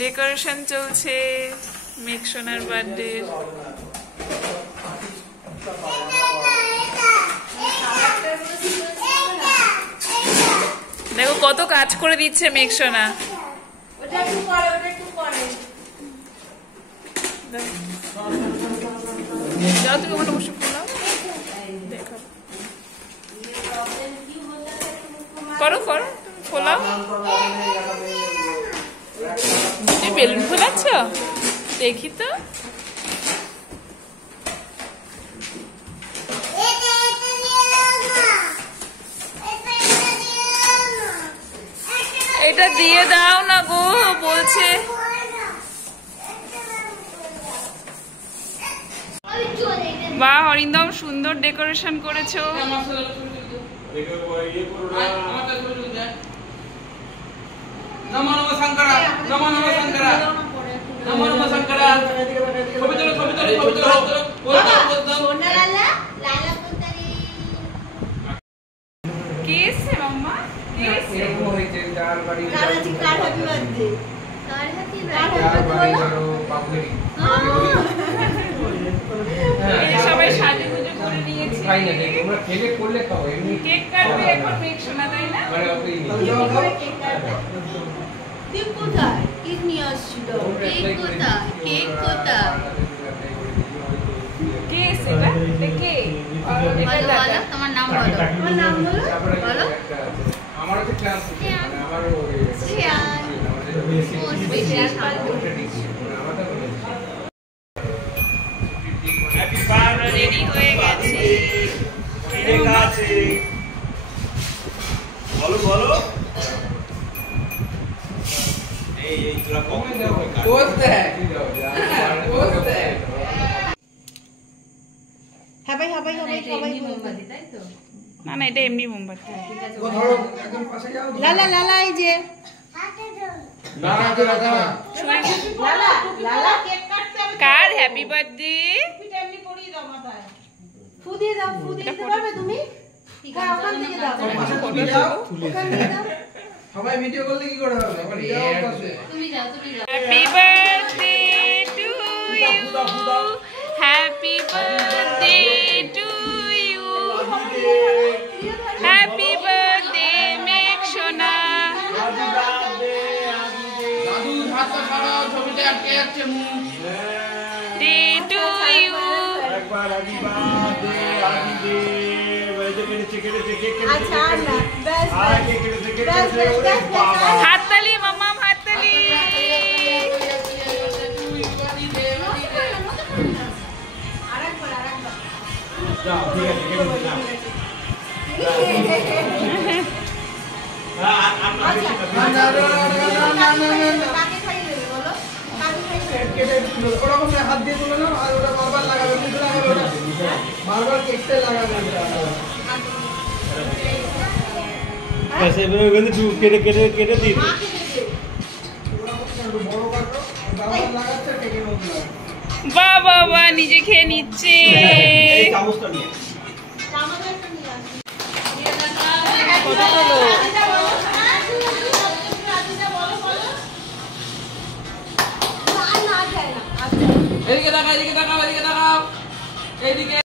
Decoration চলছে মেঘসোনার birthday. দেখো কত কাজ করে দিচ্ছে মেঘসোনা। যাও তুমি ওখানে বসে ফোলাও, দেখো করো করো তুমি ফোলাও। তুমি বেলুন ফোলাচ্ছ দেখি তো। এটা দিয়ে দাও না গো বলছে। বাহ অরিন্দম সুন্দর ডেকোরেশন করেছো। কে এসছে মাম্মা? কে এসছে? সবাই সাজুগুজু করে নিয়েছি। কেক কাটবে এখন মেঘসোনা, তাই না? কে এসছে? কে? তোমার নাম বলো। তোমার নাম বলো। বলো। আমার হচ্ছে ক্লাস আমার রেডি হয়ে গেছে। বলো বলো। এই তোরা কখন যাও? না না এটা এমনি মোমবাতি। লালা লালা এই যে কার হ্যাপি বার্থডে? ফু দিয়ে দাও, ফু দিয়ে দিতে পারবে তুমি? ওখান থেকে দাও, ওখান থেকে দাও। সবাই ভিডিও করলে কি করে হবে? আবার ইয়াও পাশে তুমি যাও, তুমি যাও। Happy birthday to you, happy birthday to you, happy birthday মেঘসোনা। দাদু হাতটা ছাড়াও, ছবিতে আটকে যাচ্ছে মুখ। Day to you. একবার হ্যাপি বার্থডে হ্যাপি ডে। কেটেছে কেক কেটেছে। আচ্ছা না ব্যাস আর কেক কেটেছে কেক ব্যাস কেটেছে। ওরে বাবা। হাততালি মাম্মাম, হাততালি। আরেকবার যাও ঠিক আছে কেটেছে না। আমরা বেশি কাকে খাইয়ে দেবে বলো? কাকে খাইয়ে দেবে? কেটে ওরকম হাত দিয়ে তুলে নাও আর ওটা বারবার লাগাবে, মুখে লাগাবে ওটা। বারবার কেকটা লাগাবে ওটা। कैसे बने तू केटे केटे केटे दी মা খেতে দে। বড় কাটো বারবার লাগাচ্ছে কেকের মধ্যে। বাহ বাহ বাহ, নিজে খেয়ে নিচ্ছে। এই চামচটা নিয়ে চামচ একটা নিয়ে আসি। কত হলো? রাজুদা বলো, রাজুদা বলো, বলো। না না যায় না। আচ্ছা এদিকে তাকাও, এদিকে তাকাও, এদিকে তাকাও। এইদিকে